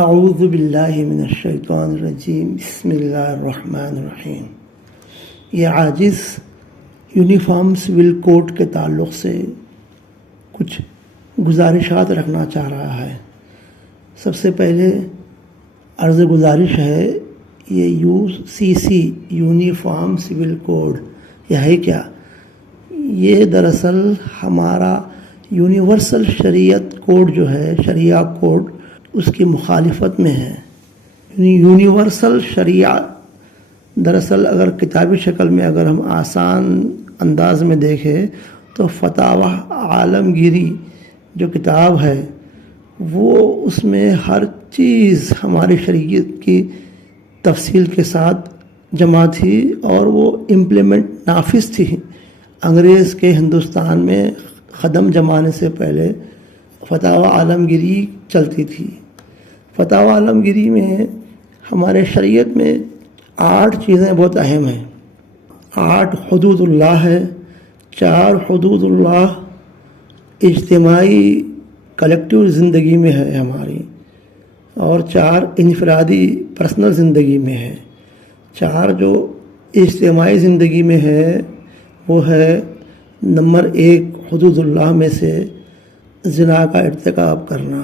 اعوذ باللہ من الشیطان الرجیم، بسم اللہ الرحمن الرحیم۔ یہ عاجز یونیفارم سول کوڈ کے تعلق سے کچھ گزارشات رکھنا چاہ رہا ہے۔ سب سے پہلے عرض گزارش ہے، یہ UCC یونیفارم سول کوڈ یہ ہے کیا؟ یہ دراصل ہمارا یونیورسل شریعت کوڈ جو ہے، شریعہ کوڈ، اس کی مخالفت میں ہے۔ یونیورسل شریعہ دراصل اگر کتابی شکل میں اگر ہم آسان انداز میں دیکھیں تو فتاوی عالمگیری جو کتاب ہے وہ اس میں ہر چیز ہماری شریعت کی تفصیل کے ساتھ جمع تھی اور وہ امپلیمنٹ نافذ تھی۔ انگریز کے ہندوستان میں قدم جمانے سے پہلے فتاوی عالمگیری چلتی تھی۔ فتاوی عالمگیری میں ہمارے شریعت میں 8 چیزیں بہت اہم ہیں۔ 8 حدود اللہ ہے، 4 حدود اللہ اجتماعی کلیکٹیو زندگی میں ہے ہماری، اور 4 انفرادی پرسنل زندگی میں ہے۔ 4 جو اجتماعی زندگی میں ہے وہ ہے، نمبر 1 حدود اللہ میں سے زنا کا ارتکاب کرنا،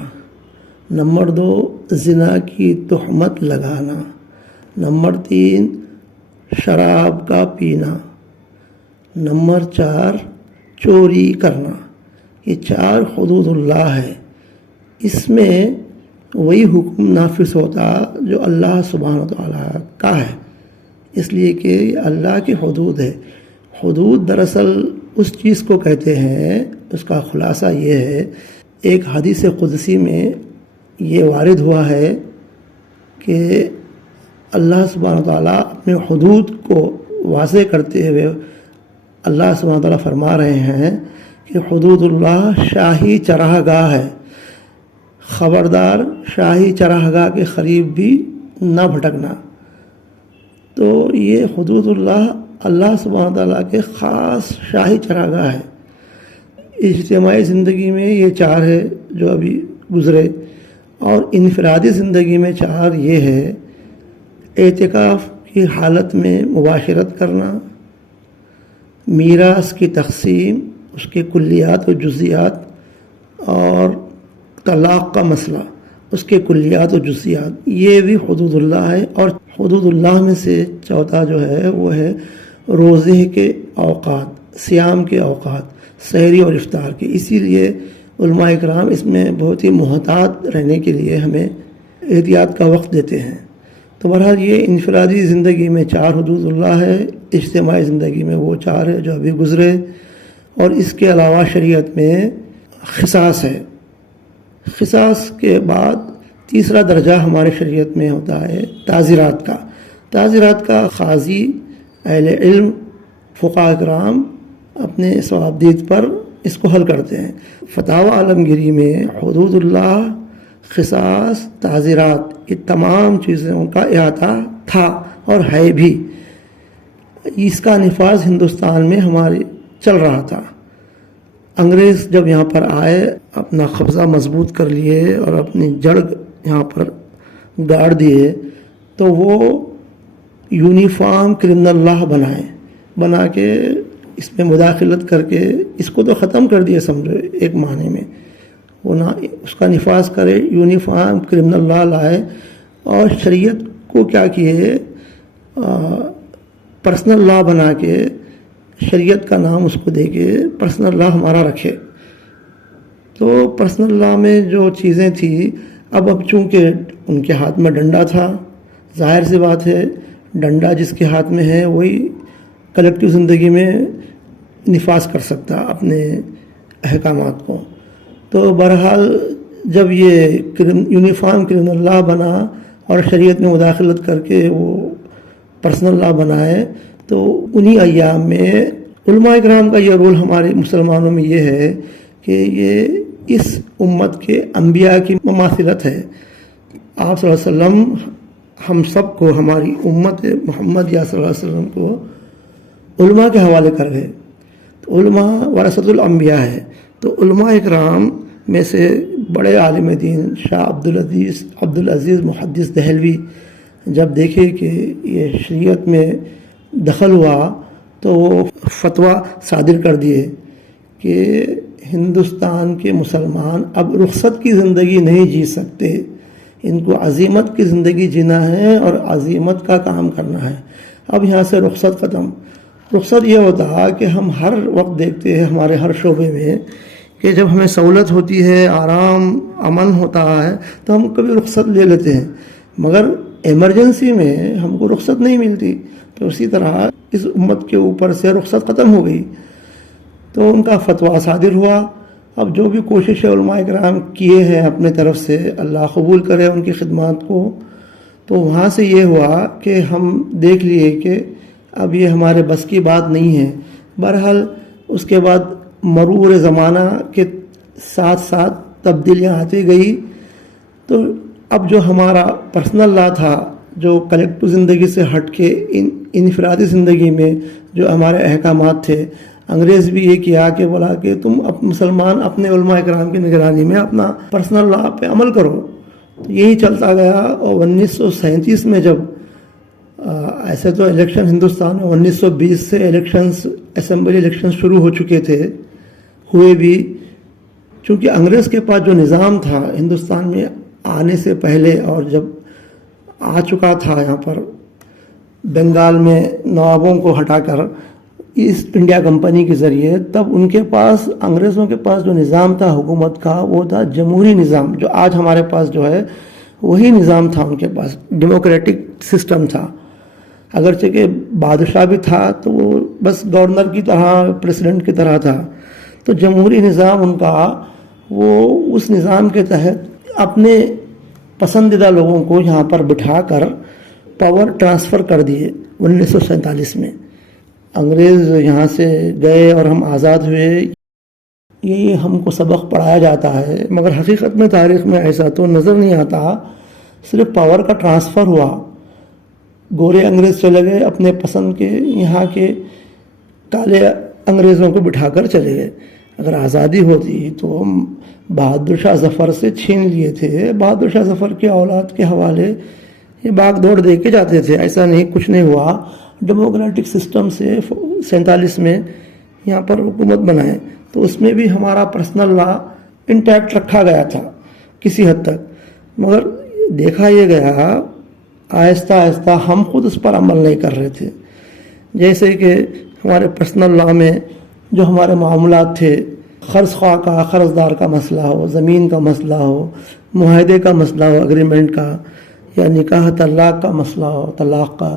نمبر 2 زنا کی تہمت لگانا، نمبر 3 شراب کا پینا، نمبر 4 چوری کرنا۔ یہ 4 حدود اللہ ہے۔ اس میں وہی حکم نافذ ہوتا جو اللہ سبحانہ وتعالیٰ کا ہے، اس لیے کہ یہ اللہ کی حدود ہے۔ حدود دراصل اس چیز کو کہتے ہیں، اس کا خلاصہ یہ ہے، ایک حدیث قدسی میں یہ وارد ہوا ہے کہ اللہ سبحانہ وتعالیٰ اپنے حدود کو واضح کرتے ہوئے اللہ سبحانہ وتعالیٰ فرما رہے ہیں کہ حدود اللہ شاہی چراہ گاہ ہے، خبردار شاہی چراہ گاہ کے قریب بھی نہ بھٹکنا۔ تو یہ حدود اللہ سبحانہ وتعالیٰ کے خاص شاہی چراہ گاہ ہے۔ اجتماعی زندگی میں یہ 4 ہے جو ابھی گزرے، اور انفرادی زندگی میں 4 یہ ہے، اعتکاف کی حالت میں مباشرت کرنا، میراث کی تقسیم، اس کے کلیات و جزیات، اور طلاق کا مسئلہ، اس کے کلیات و جزیات، یہ بھی حدود اللہ ہے۔ اور حدود اللہ میں سے 4 جو ہے وہ ہے روزے کے اوقات، صیام کے اوقات، سحری اور افطار کے۔ اسی لیے علماء اکرام اس میں بہت ہی محتاط رہنے کے لیے ہمیں احتیاط کا وقت دیتے ہیں۔ تو بہرحال یہ انفرادی زندگی میں 4 حدود اللہ ہے، اجتماعی زندگی میں وہ 4 ہے جو ابھی گزرے، اور اس کے علاوہ شریعت میں قصاص ہے۔ قصاص کے بعد تیسرا درجہ ہمارے شریعت میں ہوتا ہے تعزیرات کا۔ تعزیرات کا قاضی، اہل علم، فقہاء کرام اپنے ثوابدید پر اس کو حل کرتے ہیں۔ فتاوی عالمگیری میں حدود اللہ، قصاص، تعزیرات، یہ تمام چیزوں کا احاطہ تھا اور ہے بھی۔ اس کا نفاذ ہندوستان میں ہمارے چل رہا تھا۔ انگریز جب یہاں پر آئے، اپنا قبضہ مضبوط کر لیے اور اپنی جڑ یہاں پر گاڑ دیے، تو وہ یونیفارم کرمنل لاء بنا کے اس میں مداخلت کر کے اس کو تو ختم کر دیا، سمجھو ایک معنی میں وہ نہ اس کا نفاذ کرے، یونیفارم کرمنل لاء لائے، اور شریعت کو کیا کیے، پرسنل لاء بنا کے، شریعت کا نام اس کو دے کے پرسنل لاء ہمارا رکھے۔ تو پرسنل لاء میں جو چیزیں تھیں، اب چونکہ ان کے ہاتھ میں ڈنڈا تھا، ظاہر سی بات ہے ڈنڈا جس کے ہاتھ میں ہے وہی کلیکٹیو زندگی میں نفاذ کر سکتا اپنے احکامات کو۔ تو بہرحال جب یہ یونیفارم کرمنل لاء بنا اور شریعت میں مداخلت کر کے وہ پرسنل لاء بنائے، تو انہی ایام میں علماء اکرام کا یہ رول ہمارے مسلمانوں میں یہ ہے کہ یہ اس امت کے انبیاء کی مماثلت ہے۔ آپ صلی اللہ علیہ وسلم ہم سب کو، ہماری امت محمد یا صلی اللہ علیہ وسلم کو علماء کے حوالے کر گئے۔ تو علماء ورثۃ الانبیاء ہے، تو علماء اکرام میں سے بڑے عالم دین شاہ عبدالعزیز محدث دہلوی جب دیکھے کہ یہ شریعت میں دخل ہوا تو وہ فتویٰ صادر کر دیے کہ ہندوستان کے مسلمان اب رخصت کی زندگی نہیں جی سکتے، ان کو عزیمت کی زندگی جینا ہے اور عزیمت کا کام کرنا ہے۔ اب یہاں سے رخصت ختم۔ رخصت یہ ہوتا کہ ہم ہر وقت دیکھتے ہیں ہمارے ہر شعبے میں کہ جب ہمیں سہولت ہوتی ہے، آرام امن ہوتا ہے تو ہم کبھی رخصت لے لیتے ہیں، مگر ایمرجنسی میں ہم کو رخصت نہیں ملتی۔ تو اسی طرح اس امت کے اوپر سے رخصت ختم ہو گئی، تو ان کا فتویٰ صادر ہوا۔ اب جو بھی کوشش علماء کرام کیے ہیں اپنے طرف سے، اللہ قبول کرے ان کی خدمات کو، تو وہاں سے یہ ہوا کہ ہم دیکھ لیے کہ اب یہ ہمارے بس کی بات نہیں ہے۔ بہرحال اس کے بعد مرور زمانہ کے ساتھ ساتھ تبدیلیاں آتی گئی، تو اب جو ہمارا پرسنل لا تھا، جو کلیکٹو زندگی سے ہٹ کے انفرادی زندگی میں جو ہمارے احکامات تھے، انگریز بھی یہ کیا کہ بولا کہ تم مسلمان اپنے علماء کرام کی نگرانی میں اپنا پرسنل لا پہ عمل کرو۔ تو یہی چلتا گیا، اور 1937 میں جب ایسے تو الیکشن ہندوستان میں 1920 سے الیکشنز، اسمبلی الیکشن شروع ہو چکے تھے، ہوئے بھی، چونکہ انگریز کے پاس جو نظام تھا ہندوستان میں آنے سے پہلے، اور جب آ چکا تھا یہاں پر بنگال میں نوابوں کو ہٹا کر ایسٹ انڈیا کمپنی کے ذریعے، تب ان کے پاس، انگریزوں کے پاس جو نظام تھا حکومت کا، وہ تھا جمہوری نظام۔ جو آج ہمارے پاس جو ہے وہی نظام تھا ان کے پاس، ڈیموکریٹک سسٹم تھا۔ اگرچہ کہ بادشاہ بھی تھا تو وہ بس گورنر کی طرح، پریسیڈنٹ کی طرح تھا۔ تو جمہوری نظام ان کا، وہ اس نظام کے تحت اپنے پسندیدہ لوگوں کو یہاں پر بٹھا کر پاور ٹرانسفر کر دیے 1947 میں۔ انگریز یہاں سے گئے اور ہم آزاد ہوئے، یہ ہم کو سبق پڑھایا جاتا ہے، مگر حقیقت میں تاریخ میں ایسا تو نظر نہیں آتا۔ صرف پاور کا ٹرانسفر ہوا، گورے انگریز چلے گئے اپنے پسند کے، یہاں کے کالے انگریزوں کو بٹھا کر چلے گئے۔ اگر آزادی ہوتی تو ہم بہادر شاہ ظفر سے چھین لیے تھے، بہادر شاہ ظفر کے اولاد کے حوالے یہ باغ دوڑ دے کے جاتے تھے، ایسا نہیں، کچھ نہیں ہوا۔ ڈیموکریٹک سسٹم سے 47 میں یہاں پر حکومت بنائے، تو اس میں بھی ہمارا پرسنل لا انٹیکٹ رکھا گیا تھا کسی حد تک، مگر دیکھا یہ گیا آہستہ آہستہ ہم خود اس پر عمل نہیں کر رہے تھے۔ جیسے کہ ہمارے پرسنل لا میں جو ہمارے معاملات تھے، قرض خواہ کا، قرض دار کا مسئلہ ہو، زمین کا مسئلہ ہو، معاہدے کا مسئلہ ہو، اگریمنٹ کا، یا نکاح طلاق کا مسئلہ ہو، طلاق کا،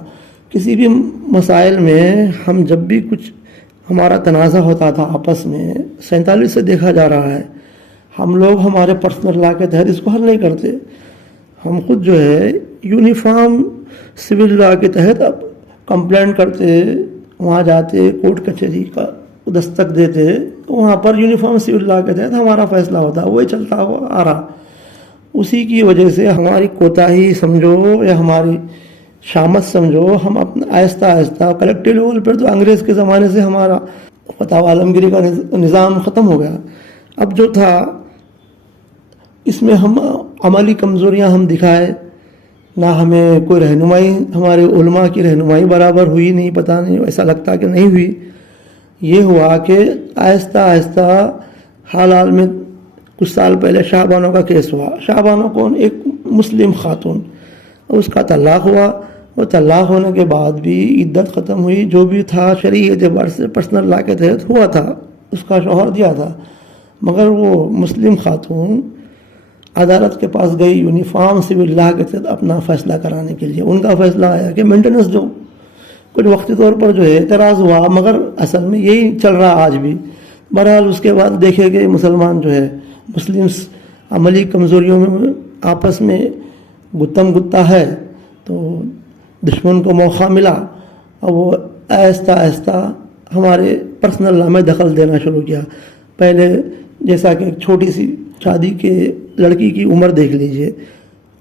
کسی بھی مسائل میں ہم جب بھی کچھ ہمارا تنازع ہوتا تھا آپس میں، 47 سے دیکھا جا رہا ہے، ہم لوگ ہمارے پرسنل لا کے تحت اس کو حل نہیں کرتے۔ ہم خود جو ہے یونیفارم سول لا کے تحت اب کمپلینٹ کرتے، وہاں جاتے، کورٹ کچہری کا دستک دیتے، وہاں پر یونیفارم سول لا کے تحت ہمارا فیصلہ ہوتا، وہی چلتا ہوا آ رہا۔ اسی کی وجہ سے ہماری کوتاہی سمجھو یا ہماری شامت سمجھو، ہم اپنا آہستہ آہستہ کلیکٹیو لیول پر، تو انگریز کے زمانے سے ہمارا فتح عالمگیری کا نظام ختم ہو گیا۔ اب جو تھا اس میں ہم عملی کمزوریاں ہم دکھائے، نہ ہمیں کوئی رہنمائی، ہمارے علماء کی رہنمائی برابر ہوئی نہیں، پتہ نہیں، ایسا لگتا کہ نہیں ہوئی۔ یہ ہوا کہ آہستہ آہستہ حال حال میں کچھ سال پہلے شاہ بانو کا کیس ہوا۔ شاہ بانو کون؟ ایک مسلم خاتون، اس کا طلاق ہوا، اور طلاق ہونے کے بعد بھی عدت ختم ہوئی، جو بھی تھا شرعی اعتبار سے پرسنل لا کے تحت ہوا تھا، اس کا شوہر دیا تھا، مگر وہ مسلم خاتون عدالت کے پاس گئی یونیفارم سول لا کے تحت اپنا فیصلہ کرانے کے لیے۔ ان کا فیصلہ آیا کہ مینٹیننس جو کچھ وقتی طور پر جو ہے اعتراض ہوا، مگر اصل میں یہی چل رہا آج بھی۔ بہرحال اس کے بعد دیکھے کہ مسلمان جو ہے، مسلم عملی کمزوریوں میں آپس میں گتم گتا ہے، تو دشمن کو موقع ملا، اور وہ آہستہ آہستہ ہمارے پرسنل لا میں دخل دینا شروع کیا۔ پہلے جیسا کہ ایک چھوٹی سی شادی کے لڑکی کی عمر دیکھ لیجئے،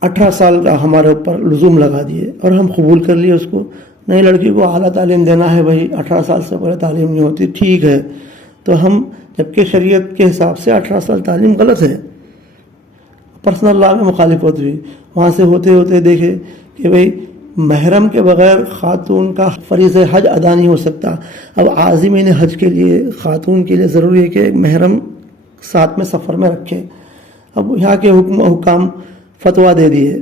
18 سال کا ہمارے اوپر لزوم لگا دیے، اور ہم قبول کر لیے اس کو، نہیں لڑکی کو اعلیٰ تعلیم دینا ہے بھائی، 18 سال سے پہلے تعلیم نہیں ہوتی، ٹھیک ہے۔ تو ہم، جبکہ شریعت کے حساب سے 18 سال تعلیم غلط ہے، پرسنل لا میں مخالفت ہوئی. وہاں سے ہوتے ہوتے دیکھے کہ بھئی محرم کے بغیر خاتون کا فریضہ حج ادا نہیں ہو سکتا. اب عازمین حج کے لیے خاتون کے لیے ضروری ہے کہ محرم ساتھ میں سفر میں رکھے. اب یہاں کے حکام فتویٰ دے دیے.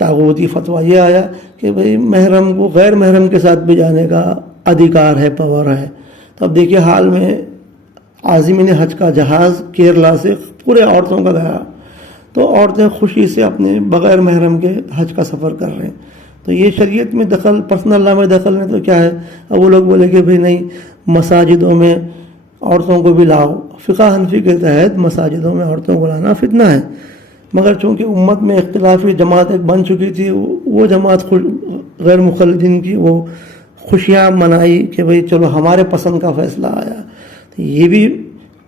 تاغوتی فتویٰ یہ آیا کہ بھئی محرم کو غیر محرم کے ساتھ بھی جانے کا ادھیکار ہے، پاور ہے. تو اب دیکھیے حال میں عازمین حج کا جہاز کیرلا سے پورے عورتوں کا گیا، تو عورتیں خوشی سے اپنے بغیر محرم کے حج کا سفر کر رہے ہیں. تو یہ شریعت میں دخل، پرسنل لا میں دخل نہیں تو کیا ہے؟ اب وہ لوگ بولے کہ بھئی نہیں، مساجدوں میں عورتوں کو بھی لاؤ. فقہ حنفی کے تحت مساجدوں میں عورتوں کو لانا فتنہ ہے، مگر چونکہ امت میں اختلافی جماعت ایک بن چکی تھی، وہ جماعت غیر مقلدین کی وہ خوشیاں منائی کہ بھئی چلو ہمارے پسند کا فیصلہ آیا. یہ بھی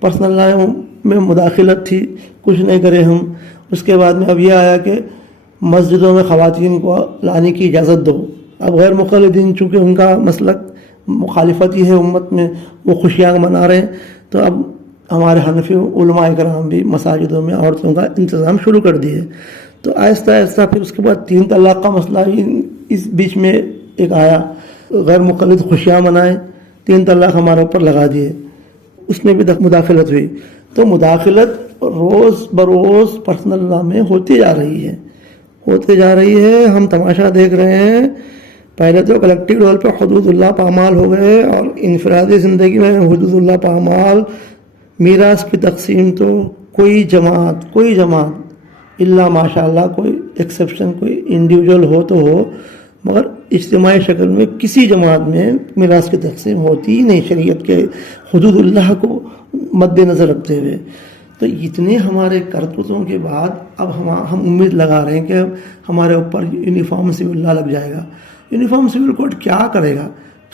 پرسنل لا میں مداخلت تھی، کچھ نہیں کرے ہم. اس کے بعد میں اب یہ آیا کہ مسجدوں میں خواتین کو لانے کی اجازت دو. اب غیر مقلدین چونکہ ان کا مسلک مخالفت ہی ہے امت میں، وہ خوشیاں منا رہے ہیں، تو اب ہمارے حنفی علماء کرام بھی مساجدوں میں عورتوں کا انتظام شروع کر دیے. تو آہستہ آہستہ پھر اس کے بعد 3 طلاق کا مسئلہ بھی اس بیچ میں ایک آیا. غیر مقلد خوشیاں منائیں، 3 طلاق ہمارے اوپر لگا دیے، اس میں بھی مداخلت ہوئی. تو مداخلت روز بروز پرسنل لا میں ہوتی جا رہی ہے. ہم تماشا دیکھ رہے ہیں. پہلے تو کلیکٹیو لیول پہ حدود اللہ پامال ہو گئے، اور انفرادی زندگی میں حدود اللہ پامال. میراث کی تقسیم تو کوئی جماعت الا ماشاء اللہ کوئی ایکسیپشن، کوئی انڈیویجول ہو تو ہو، مگر اجتماعی شکل میں کسی جماعت میں میراث کی تقسیم ہوتی ہی نہیں شریعت کے حدود اللہ کو مد نظر رکھتے ہوئے. تو اتنے ہمارے کرتوتوں کے بعد اب ہم امید لگا رہے ہیں کہ ہمارے اوپر یونیفارم سول لا لگ جائے گا. یونیفارم سول کوڈ کیا کرے گا؟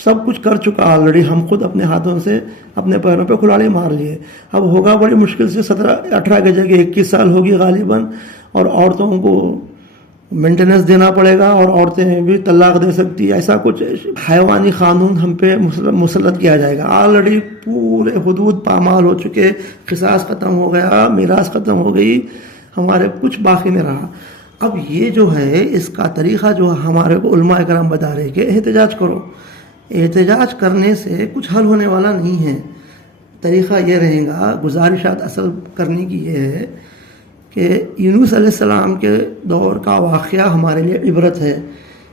سب کچھ کر چکا آلریڈی. ہم خود اپنے ہاتھوں سے اپنے پیروں پہ کھلاڑی مار لیے. اب ہوگا بڑی مشکل سے 17-18 کی جگہ 21 سال ہوگی غالباً، اور عورتوں کو مینٹیننس دینا پڑے گا، اور عورتیں بھی طلاق دے سکتی. ایسا کچھ حیوانی قانون ہم پہ مسلط کیا جائے گا. آلریڈی پورے حدود پامال ہو چکے، قصاص ختم ہو گیا، میراث ختم ہو گئی، ہمارے کچھ باقی نہیں رہا. اب یہ جو ہے اس کا طریقہ جو ہمارے کو علماء کرام بتا رہے کہ احتجاج کرو. احتجاج کرنے سے کچھ حل ہونے والا نہیں ہے. طریقہ یہ رہے گا، گزارشات اصل کرنے کی یہ ہے کہ یونس علیہ السلام کے دور کا واقعہ ہمارے لیے عبرت ہے.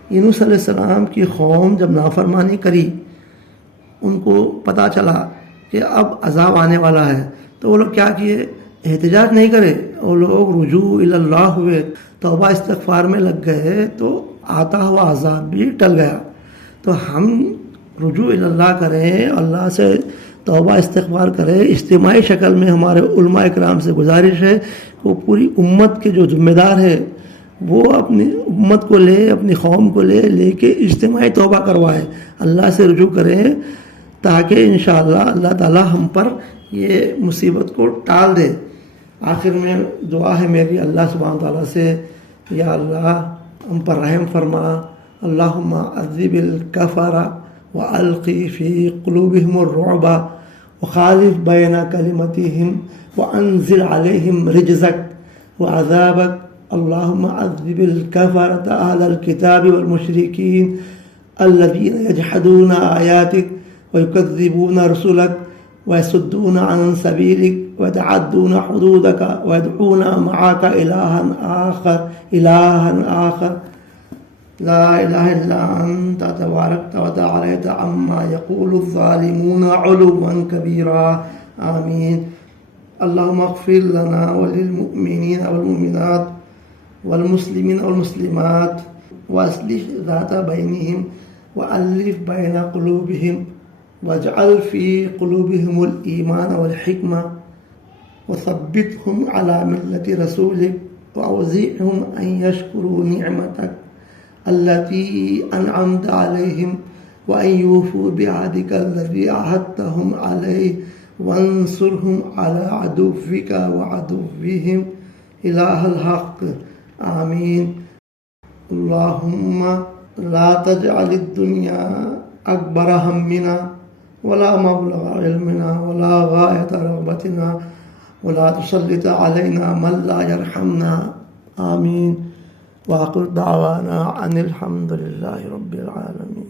یونس علیہ السلام کی قوم جب نافرمانی کری، ان کو پتہ چلا کہ اب عذاب آنے والا ہے، تو وہ لوگ کیا کیے؟ احتجاج نہیں کرے، وہ لوگ رجوع اللہ ہوئے، توبہ استغفار میں لگ گئے، تو آتا ہوا عذاب بھی ٹل گیا. تو ہم رجوع اللہ کریں، اللہ سے توبہ استغفار کریں. اجتماعی شکل میں ہمارے علماء اکرام سے گزارش ہے کہ وہ پوری امت کے جو ذمہ دار ہے وہ اپنی امت کو لے، اپنی قوم کو لے کے اجتماعی توبہ کروائے، اللہ سے رجوع کریں، تاکہ انشاءاللہ اللہ تعالی ہم پر یہ مصیبت کو ٹال دے. آخر میں دعا ہے میری اللہ سبحانہ تعالیٰ سے، یا اللہ ہم پر رحم فرما. اللہم عذب الکفر وألقی فی قلوبہم الرعب وخالف بین کلمتہم وانزل علیہم رجزک وعذابک. اللہم عذب الکفرۃ اہل الکتاب والمشرکین الذین یجحدون آیاتک ویکذبون رسلک ویصدون عن سبیلک ويتعدون حدودك ويدعون معك إلها آخر لا إله إلا أنت تباركت وتعاليت عما يقول الظالمون علوا كبيرا. آمين. اللهم اغفر لنا وللمؤمنين والمؤمنات والمسلمين والمسلمات وأصلح ذات بينهم وألف بين قلوبهم واجعل في قلوبهم الإيمان والحكمة وثبتهم على ملة رسولك وأوزعهم أن يشكروا نعمتك التي أنعمت عليهم وأن يوفوا بعهدك الذي عهدتهم عليه وانصرهم على عدوك وعدوهم إله الحق. آمين. اللهم لا تجعل الدنيا أكبر همنا ولا مبلغ علمنا ولا غاية رغبتنا ولا تسلط علينا من لا يرحمنا آمين وآخر دعوانا أن الحمد لله رب العالمين.